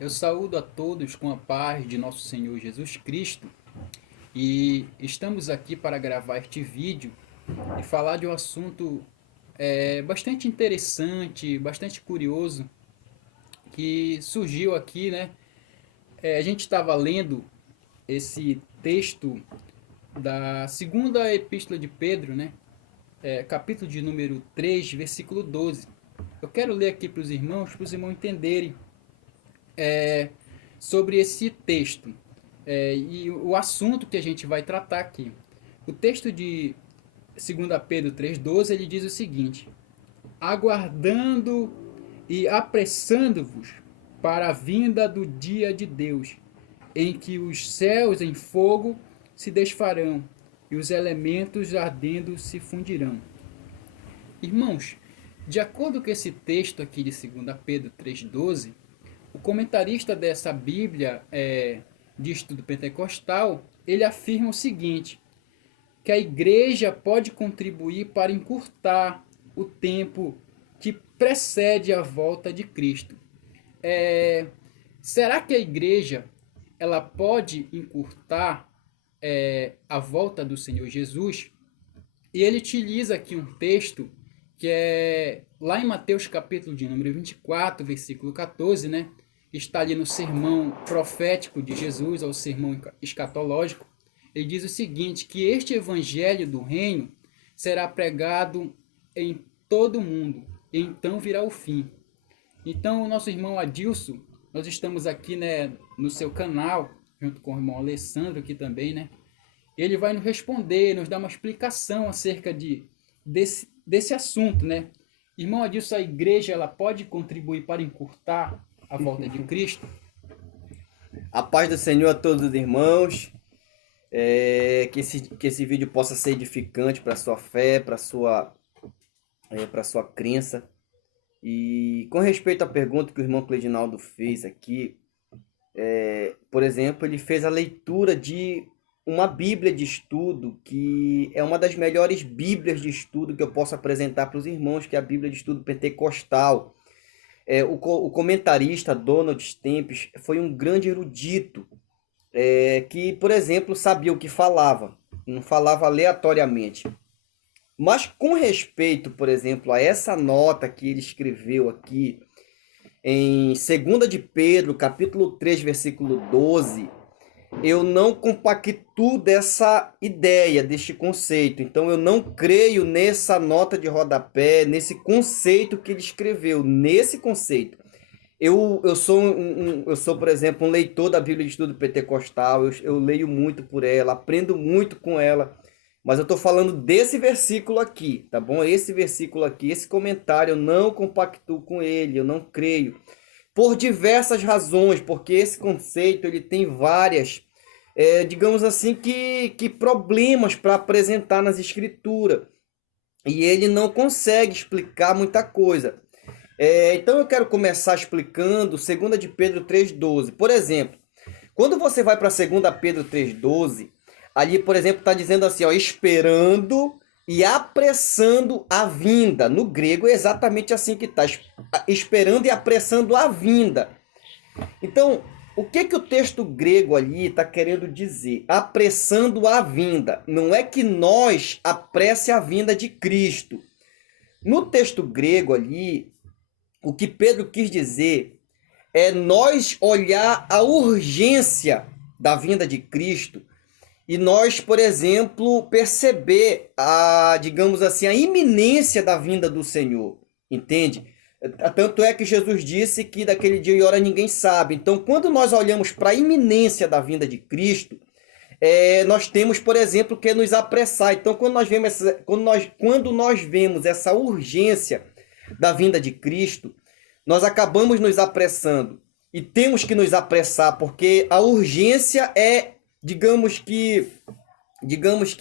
Eu saúdo a todos com a paz de nosso Senhor Jesus Cristo e estamos aqui para gravar este vídeo e falar de um assunto bastante interessante, bastante curioso que surgiu aqui, né? A gente estava lendo esse texto da segunda epístola de Pedro, né? Capítulo de número 3, versículo 12. Eu quero ler aqui para os irmãos entenderem sobre esse texto e o assunto que a gente vai tratar aqui. O texto de 2 Pedro 3,12 ele diz o seguinte: aguardando e apressando-vos para a vinda do dia de Deus, em que os céus em fogo se desfarão e os elementos ardendo se fundirão. Irmãos, de acordo com esse texto aqui de 2 Pedro 3,12, o comentarista dessa Bíblia de estudo pentecostal, ele afirma o seguinte, que a igreja pode contribuir para encurtar o tempo que precede a volta de Cristo. Será que a igreja ela pode encurtar a volta do Senhor Jesus? E ele utiliza aqui um texto que é lá em Mateus capítulo de número 24, versículo 14, né? Está ali no sermão profético de Jesus, ou sermão escatológico. Ele diz o seguinte, que este evangelho do reino será pregado em todo o mundo, e então virá o fim. Então, o nosso irmão Adilson, nós estamos aqui, né, no seu canal, junto com o irmão Alessandro aqui também, né? Ele vai nos responder, nos dar uma explicação acerca desse assunto, né? Irmão Adilson, a igreja ela pode contribuir para encurtar a volta de Cristo? A paz do Senhor a todos os irmãos, que esse vídeo possa ser edificante para a sua fé, para a sua crença. E com respeito à pergunta que o irmão Cledinaldo fez aqui, por exemplo, ele fez a leitura de uma Bíblia de estudo, que é uma das melhores Bíblias de estudo que eu posso apresentar para os irmãos, que é a Bíblia de Estudo Pentecostal. O comentarista Donald Stempes foi um grande erudito, que, por exemplo, sabia o que falava, não falava aleatoriamente. Mas com respeito, por exemplo, a essa nota que ele escreveu aqui, em 2 de Pedro, capítulo 3, versículo 12, eu não compactuo dessa ideia, deste conceito. Então eu não creio nessa nota de rodapé, nesse conceito que ele escreveu, nesse conceito. Eu sou, por exemplo, um leitor da Bíblia de Estudo Pentecostal, eu leio muito por ela, aprendo muito com ela, mas eu estou falando desse versículo aqui, tá bom? Esse versículo aqui, esse comentário, eu não compactuo com ele, eu não creio. Por diversas razões, porque esse conceito ele tem várias, digamos assim, que problemas para apresentar nas escrituras. E ele não consegue explicar muita coisa. Então eu quero começar explicando 2 de Pedro 3,12. Por exemplo, quando você vai para 2 Pedro 3,12, ali, por exemplo, está dizendo assim, ó, esperando e apressando a vinda. No grego é exatamente assim que está, esperando e apressando a vinda. Então, o que o texto grego ali está querendo dizer? Apressando a vinda. Não é que nós apresse a vinda de Cristo. No texto grego ali, o que Pedro quis dizer é nós olhar a urgência da vinda de Cristo e nós, por exemplo, perceber digamos assim, a iminência da vinda do Senhor, entende? Tanto é que Jesus disse que daquele dia e hora ninguém sabe. Então, quando nós olhamos para a iminência da vinda de Cristo, nós temos, por exemplo, que nos apressar. Então, quando nós vemos essa urgência da vinda de Cristo, nós acabamos nos apressando. E temos que nos apressar, porque a urgência digamos que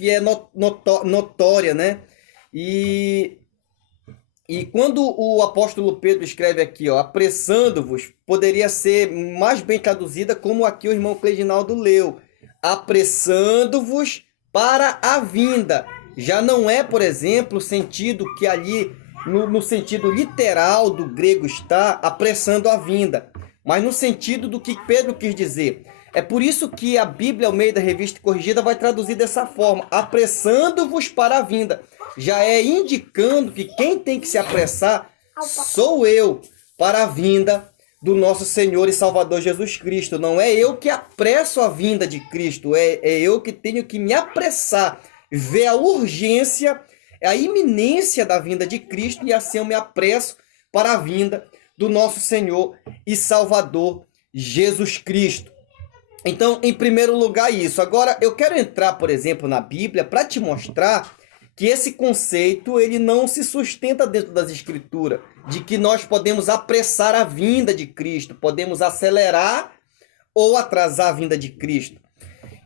é notória, né? E quando o apóstolo Pedro escreve aqui, ó, apressando-vos, poderia ser mais bem traduzida como aqui o irmão Cledinaldo leu, apressando-vos para a vinda. Já não é, por exemplo, o sentido que ali, no sentido literal do grego está, apressando a vinda. mas no sentido do que Pedro quis dizer. É por isso que a Bíblia Almeida Revista e Corrigida vai traduzir dessa forma: apressando-vos para a vinda. Já é indicando que quem tem que se apressar sou eu para a vinda do nosso Senhor e Salvador Jesus Cristo. Não é eu que apresso a vinda de Cristo, é eu que tenho que me apressar, ver a urgência, a iminência da vinda de Cristo, e assim eu me apresso para a vinda do nosso Senhor e Salvador Jesus Cristo. Então, em primeiro lugar, isso. Agora, eu quero entrar, por exemplo, na Bíblia para te mostrar que esse conceito ele não se sustenta dentro das Escrituras, de que nós podemos apressar a vinda de Cristo, podemos acelerar ou atrasar a vinda de Cristo.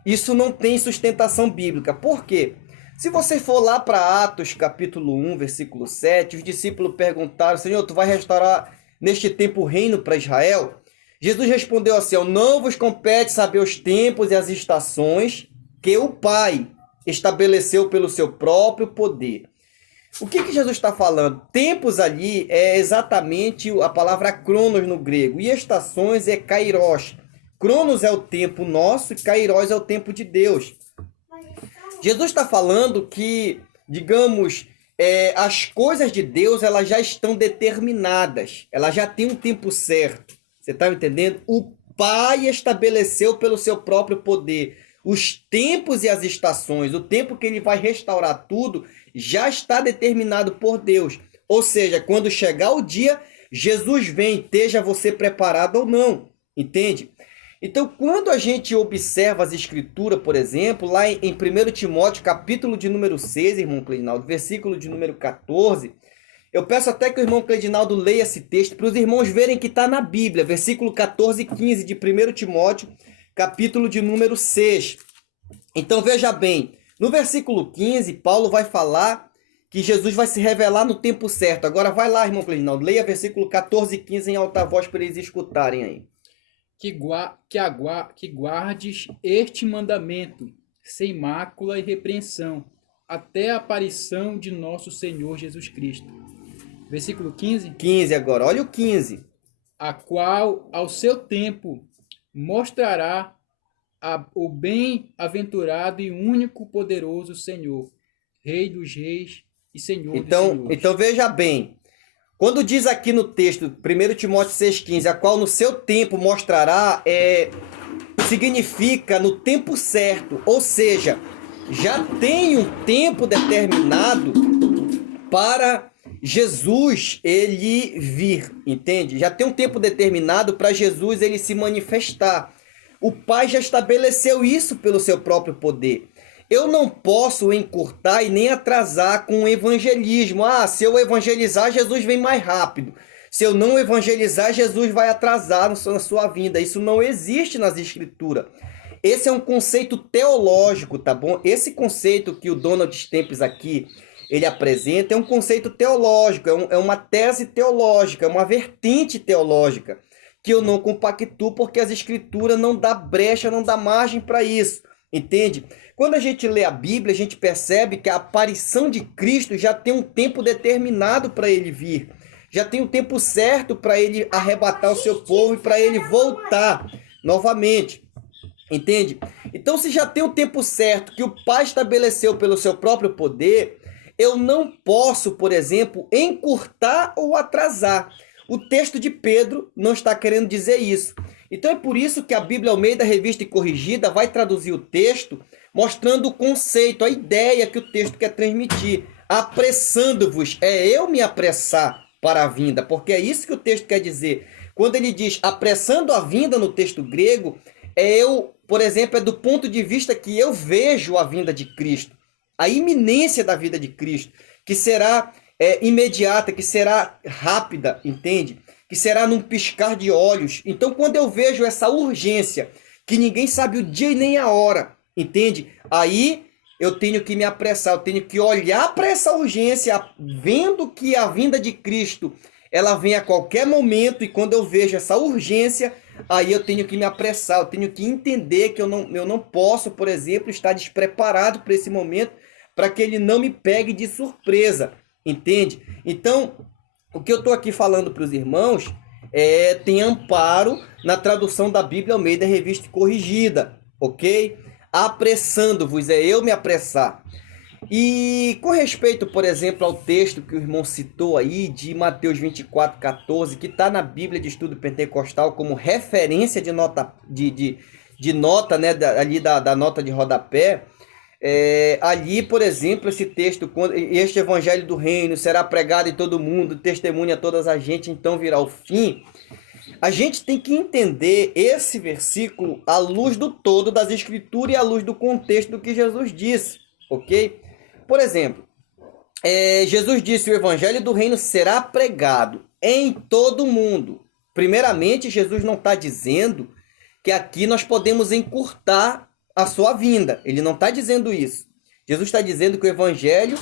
Isso não tem sustentação bíblica. Por quê? Se você for lá para Atos capítulo 1, versículo 7, os discípulos perguntaram: Senhor, tu vai restaurar neste tempo o reino para Israel? Jesus respondeu assim: não vos compete saber os tempos e as estações que o Pai estabeleceu pelo seu próprio poder. O que Jesus está falando? Tempos ali é exatamente a palavra cronos no grego, e estações é kairos. Cronos é o tempo nosso e kairos é o tempo de Deus. Jesus está falando que, digamos, as coisas de Deus elas já estão determinadas, elas já têm um tempo certo. Você está entendendo? O Pai estabeleceu pelo seu próprio poder os tempos e as estações. O tempo que ele vai restaurar tudo já está determinado por Deus. Ou seja, quando chegar o dia, Jesus vem, esteja você preparado ou não. Entende? Então, quando a gente observa as Escrituras, por exemplo, lá em 1 Timóteo, capítulo de número 6, irmão Cledinaldo, versículo de número 14... eu peço até que o irmão Cledinaldo leia esse texto para os irmãos verem que está na Bíblia, versículo 14 e 15 de 1 Timóteo, capítulo de número 6. Então veja bem, no versículo 15, Paulo vai falar que Jesus vai se revelar no tempo certo. Agora vai lá, irmão Cledinaldo, leia versículo 14 e 15 em alta voz para eles escutarem aí. Que guardes este mandamento sem mácula e repreensão, até a aparição de nosso Senhor Jesus Cristo. Versículo 15. 15 agora, olha o 15. A qual, ao seu tempo, mostrará o bem-aventurado e único poderoso Senhor, Rei dos reis e Senhor dos senhores. Então veja bem, quando diz aqui no texto, 1 Timóteo 6,15, a qual no seu tempo mostrará, significa no tempo certo, ou seja, já tem um tempo determinado para Jesus ele vir, entende? Já tem um tempo determinado para Jesus ele se manifestar. O Pai já estabeleceu isso pelo seu próprio poder. Eu não posso encurtar e nem atrasar com o evangelismo. Se eu evangelizar, Jesus vem mais rápido. Se eu não evangelizar, Jesus vai atrasar na sua vinda. Isso não existe nas Escrituras. Esse é um conceito teológico, tá bom? Esse conceito que o Donald Stempes aqui ele apresenta é um conceito teológico, é uma tese teológica, é uma vertente teológica que eu não compactuo porque as Escrituras não dá brecha, não dá margem para isso, entende? Quando a gente lê a Bíblia, a gente percebe que a aparição de Cristo já tem um tempo determinado para ele vir, já tem um tempo certo para ele arrebatar o seu povo e para ele voltar novamente. Entende? Então, se já tem o tempo certo que o Pai estabeleceu pelo seu próprio poder, eu não posso, por exemplo, encurtar ou atrasar. O texto de Pedro não está querendo dizer isso. Então é por isso que a Bíblia Almeida Revista e Corrigida vai traduzir o texto mostrando o conceito, a ideia que o texto quer transmitir. Apressando-vos, é eu me apressar para a vinda, porque é isso que o texto quer dizer. Quando ele diz apressando a vinda no texto grego, por exemplo, é do ponto de vista que eu vejo a vinda de Cristo, a iminência da vida de Cristo, que será imediata, que será rápida, entende? Que será num piscar de olhos. Então, quando eu vejo essa urgência, que ninguém sabe o dia e nem a hora, entende? Aí eu tenho que me apressar, eu tenho que olhar para essa urgência, vendo que a vinda de Cristo, ela vem a qualquer momento, e quando eu vejo essa urgência, aí eu tenho que me apressar, eu tenho que entender que eu não posso, por exemplo, estar despreparado para esse momento, para que ele não me pegue de surpresa, entende? Então, o que eu estou aqui falando para os irmãos tem amparo na tradução da Bíblia Almeida Revista e Corrigida, ok? Apressando-vos, eu me apressar. E com respeito, por exemplo, ao texto que o irmão citou aí, de Mateus 24:14, que está na Bíblia de Estudo Pentecostal como referência de nota, nota, né, ali da nota de rodapé, ali, por exemplo, esse texto, este evangelho do reino será pregado em todo mundo, testemunha a todas as gente, então virá o fim. A gente tem que entender esse versículo à luz do todo das escrituras e à luz do contexto do que Jesus disse, ok? Por exemplo, Jesus disse: o evangelho do reino será pregado em todo mundo. Primeiramente, Jesus não está dizendo que aqui nós podemos encurtar a sua vinda. Ele não está dizendo isso. Jesus está dizendo que o evangelho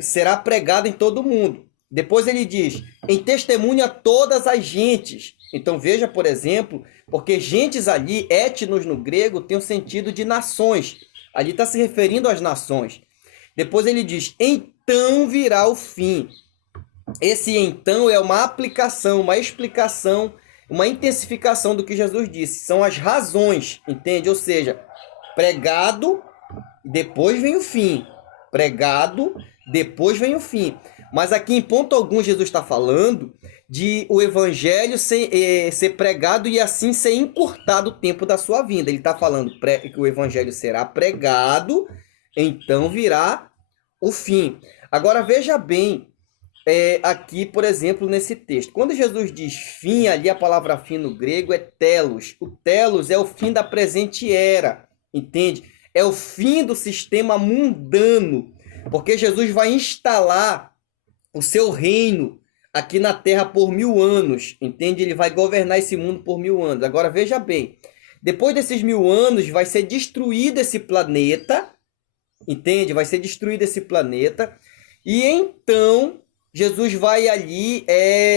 será pregado em todo mundo. Depois ele diz: em testemunho a todas as gentes. Então veja, por exemplo, porque gentes ali, etnos no grego, tem o sentido de nações. Ali está se referindo às nações. Depois ele diz: então virá o fim. Esse então é uma aplicação, uma explicação, uma intensificação do que Jesus disse. São as razões, entende? Ou seja, pregado, depois vem o fim. Pregado, depois vem o fim. Mas aqui em ponto algum Jesus está falando de o evangelho ser pregado e assim ser encurtado o tempo da sua vinda. Ele está falando que o evangelho será pregado, então virá o fim. Agora veja bem, aqui, por exemplo, nesse texto. Quando Jesus diz fim, ali a palavra fim no grego é telos. O telos é o fim da presente era, entende? É o fim do sistema mundano, porque Jesus vai instalar o seu reino aqui na Terra por 1000 anos, entende? Ele vai governar esse mundo por 1000 anos. Agora veja bem, depois desses 1000 anos vai ser destruído esse planeta, entende? Vai ser destruído esse planeta, e então Jesus vai ali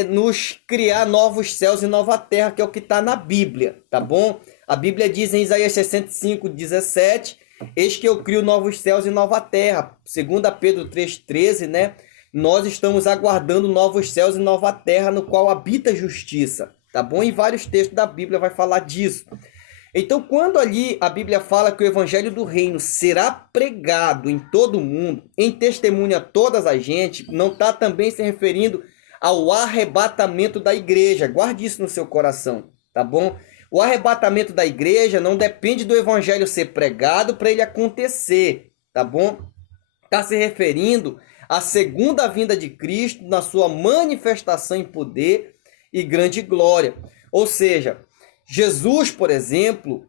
nos criar novos céus e nova terra, que é o que está na Bíblia, tá bom? A Bíblia diz em Isaías 65:17, eis que eu crio novos céus e nova terra. 2 Pedro 3:13, né? Nós estamos aguardando novos céus e nova terra, no qual habita a justiça, tá bom? E vários textos da Bíblia vai falar disso. Então, quando ali a Bíblia fala que o evangelho do reino será pregado em todo o mundo, em testemunha a todas as gente, não está também se referindo ao arrebatamento da igreja. Guarde isso no seu coração, tá bom? O arrebatamento da igreja não depende do evangelho ser pregado para ele acontecer, tá bom? Está se referindo à segunda vinda de Cristo na sua manifestação em poder e grande glória. Ou seja, Jesus, por exemplo,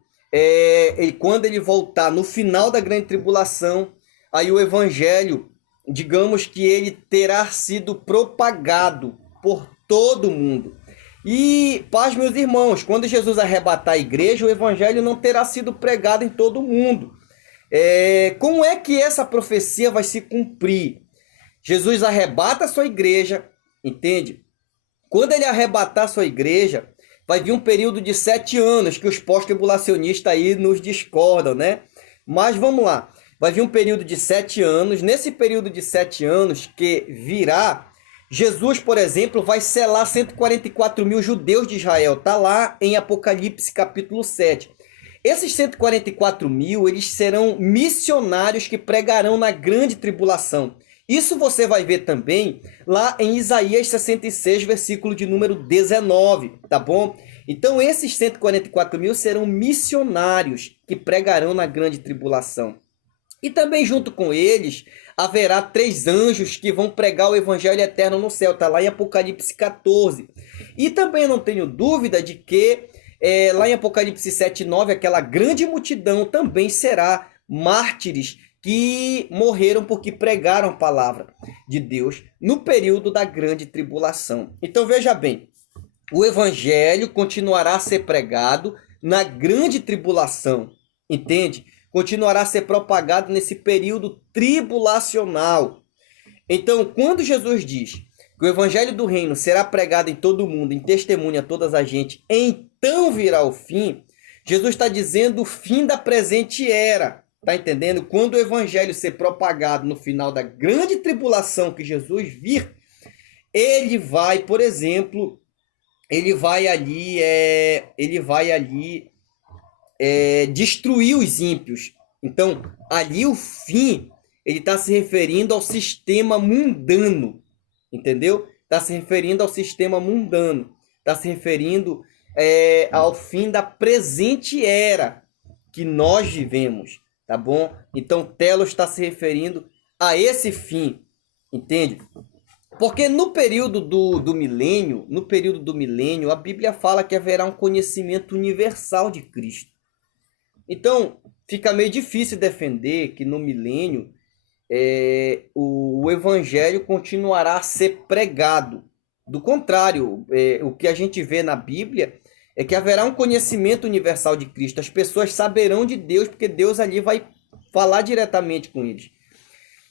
quando ele voltar no final da grande tribulação, aí o evangelho, digamos que ele terá sido propagado por todo mundo. E, paz, meus irmãos, quando Jesus arrebatar a igreja, o evangelho não terá sido pregado em todo mundo. Como é que essa profecia vai se cumprir? Jesus arrebata a sua igreja, entende? Quando ele arrebatar a sua igreja, vai vir um período de 7 anos, que os pós-tribulacionistas aí nos discordam, né? Mas vamos lá, vai vir um período de 7 anos. Nesse período de 7 anos que virá, Jesus, por exemplo, vai selar 144 mil judeus de Israel. Está lá em Apocalipse capítulo 7. Esses 144 mil, eles serão missionários que pregarão na grande tribulação. Isso você vai ver também lá em Isaías 66, versículo de número 19, tá bom? Então esses 144 mil serão missionários que pregarão na grande tribulação. E também junto com eles haverá 3 anjos que vão pregar o evangelho eterno no céu, tá lá em Apocalipse 14. E também não tenho dúvida de que lá em Apocalipse 7:9, aquela grande multidão também será mártires que morreram porque pregaram a palavra de Deus no período da grande tribulação. Então veja bem, o evangelho continuará a ser pregado na grande tribulação, entende? Continuará a ser propagado nesse período tribulacional. Então, quando Jesus diz que o evangelho do reino será pregado em todo o mundo, em testemunha a todas as gente, então virá o fim, Jesus está dizendo o fim da presente era. Tá entendendo? Quando o evangelho ser propagado no final da grande tribulação que Jesus vir, ele vai, por exemplo, ele vai ali, destruir os ímpios. Então, ali o fim, ele está se referindo ao sistema mundano, entendeu? Está se referindo ao sistema mundano, está se referindo ao fim da presente era que nós vivemos, tá bom? Então, Telos está se referindo a esse fim, entende? Porque no período do milênio, a Bíblia fala que haverá um conhecimento universal de Cristo. Então, fica meio difícil defender que no milênio o evangelho continuará a ser pregado. Do contrário, o que a gente vê na Bíblia é que haverá um conhecimento universal de Cristo. As pessoas saberão de Deus, porque Deus ali vai falar diretamente com eles.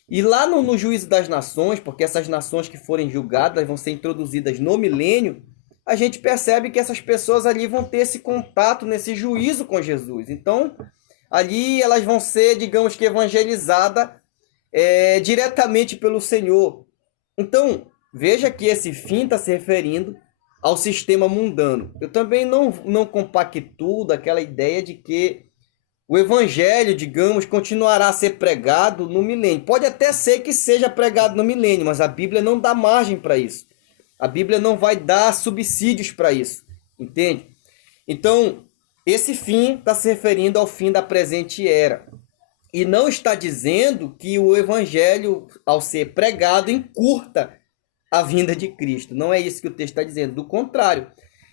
E lá no juízo das nações, porque essas nações que forem julgadas vão ser introduzidas no milênio, a gente percebe que essas pessoas ali vão ter esse contato, nesse juízo com Jesus. Então, ali elas vão ser, digamos que, evangelizadas diretamente pelo Senhor. Então, veja que esse fim está se referindo ao sistema mundano. Eu também não compactuo daquela ideia de que o evangelho, digamos, continuará a ser pregado no milênio. Pode até ser que seja pregado no milênio, mas a Bíblia não dá margem para isso. A Bíblia não vai dar subsídios para isso, entende? Então, esse fim está se referindo ao fim da presente era. E não está dizendo que o evangelho, ao ser pregado, encurta a vinda de Cristo. Não é isso que o texto está dizendo. Do contrário,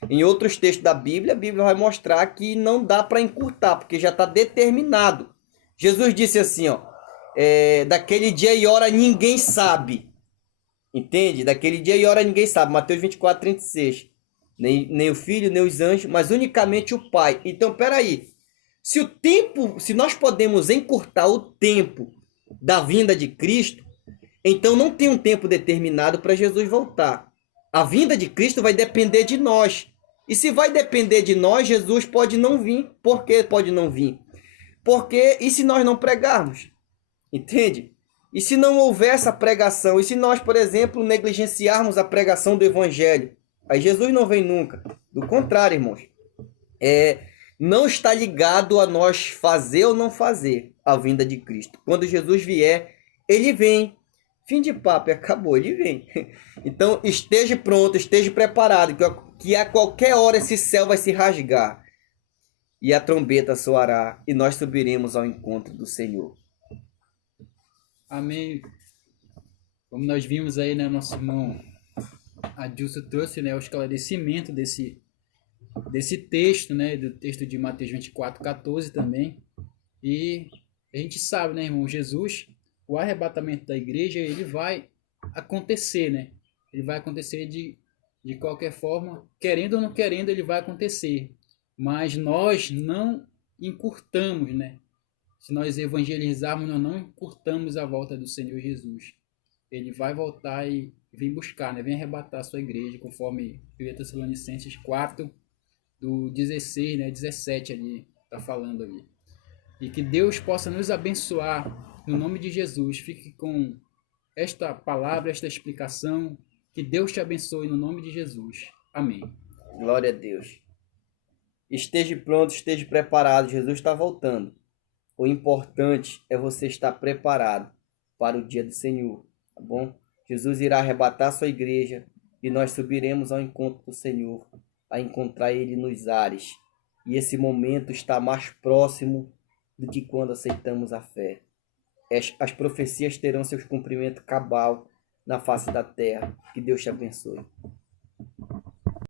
em outros textos da Bíblia, a Bíblia vai mostrar que não dá para encurtar, porque já está determinado. Jesus disse assim, ó, daquele dia e hora ninguém sabe. Entende? Daquele dia e hora ninguém sabe. Mateus 24, 36. Nem o Filho, nem os anjos, mas unicamente o Pai. Então, peraí. Se nós podemos encurtar o tempo da vinda de Cristo, então não tem um tempo determinado para Jesus voltar. A vinda de Cristo vai depender de nós. E se vai depender de nós, Jesus pode não vir. Por que pode não vir? Porque, e se nós não pregarmos? Entende? E se não houver essa pregação? E se nós, por exemplo, negligenciarmos a pregação do Evangelho? Aí Jesus não vem nunca. Do contrário, irmãos. Não está ligado a nós fazer ou não fazer a vinda de Cristo. Quando Jesus vier, ele vem. Fim de papo, acabou, ele vem. Então, esteja pronto, esteja preparado, que a qualquer hora esse céu vai se rasgar. E a trombeta soará, e nós subiremos ao encontro do Senhor. Amém. Como nós vimos aí, né, nosso irmão Adilson trouxe, né, o esclarecimento desse texto, né, do texto de Mateus 24, 14 também. E a gente sabe, né, irmão, Jesus, o arrebatamento da igreja, ele vai acontecer, né? Ele vai acontecer de qualquer forma, querendo ou não querendo, ele vai acontecer. Mas nós não encurtamos, né? Se nós evangelizarmos, nós não encurtamos a volta do Senhor Jesus. Ele vai voltar e vir buscar, né? Vem arrebatar a sua igreja, conforme 1 Tessalonicenses 4, do 16, né? 17 ali, tá falando ali. E que Deus possa nos abençoar no nome de Jesus. Fique com esta palavra, esta explicação. Que Deus te abençoe no nome de Jesus. Amém. Glória a Deus. Esteja pronto, esteja preparado. Jesus está voltando. O importante é você estar preparado para o dia do Senhor, tá bom? Jesus irá arrebatar a sua igreja e nós subiremos ao encontro do Senhor, a encontrar Ele nos ares. E esse momento está mais próximo do que quando aceitamos a fé. As profecias terão seus cumprimentos cabal na face da terra. Que Deus te abençoe.